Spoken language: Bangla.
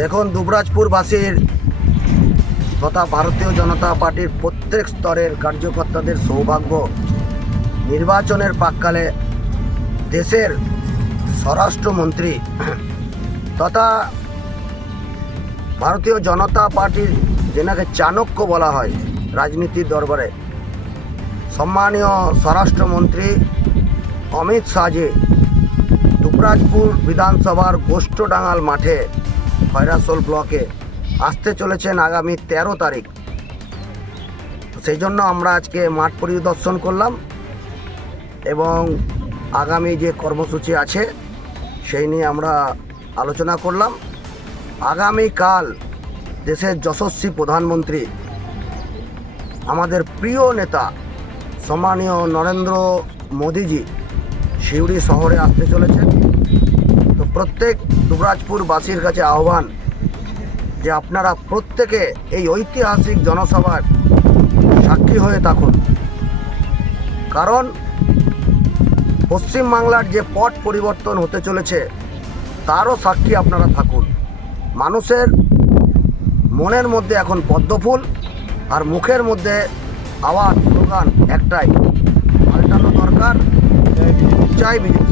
দেখুন, দুবরাজপুরবাসীর তথা ভারতীয় জনতা পার্টির প্রত্যেক স্তরের কার্যকর্তাদের সৌভাগ্য নির্বাচনের প্রাক্কালে দেশের স্বরাষ্ট্রমন্ত্রী তথা ভারতীয় জনতা পার্টির যেনাকে চাণক্য বলা হয় রাজনীতির দরবারে, সম্মানীয় স্বরাষ্ট্রমন্ত্রী অমিত শাহজি দুবরাজপুর বিধানসভার গোষ্ঠডাঙ্গাল মাঠে খয়রাসোল ব্লকে আসতে চলেছেন আগামী 13 তারিখ। সেই জন্য আমরা আজকে মাঠ পরিদর্শন করলাম এবং আগামী যে কর্মসূচি আছে সেই নিয়ে আমরা আলোচনা করলাম। আগামীকাল দেশের যশস্বী প্রধানমন্ত্রী আমাদের প্রিয় নেতা সম্মানীয় নরেন্দ্র মোদীজি সিউড়ি শহরে আসতে চলেছেন। তো প্রত্যেক দুবরাজপুরবাসীর কাছে আহ্বান যে আপনারা প্রত্যেকে এই ঐতিহাসিক জনসভার সাক্ষী হয়ে থাকুন, কারণ পশ্চিমবাংলার যে পট পরিবর্তন হতে চলেছে তারও সাক্ষী আপনারা থাকুন। মানুষের মনের মধ্যে এখন পদ্মফুল আর মুখের মধ্যে আওয়াজ স্লোগান একটাই, পাল্টানো দরকার, চাই বিজেপি।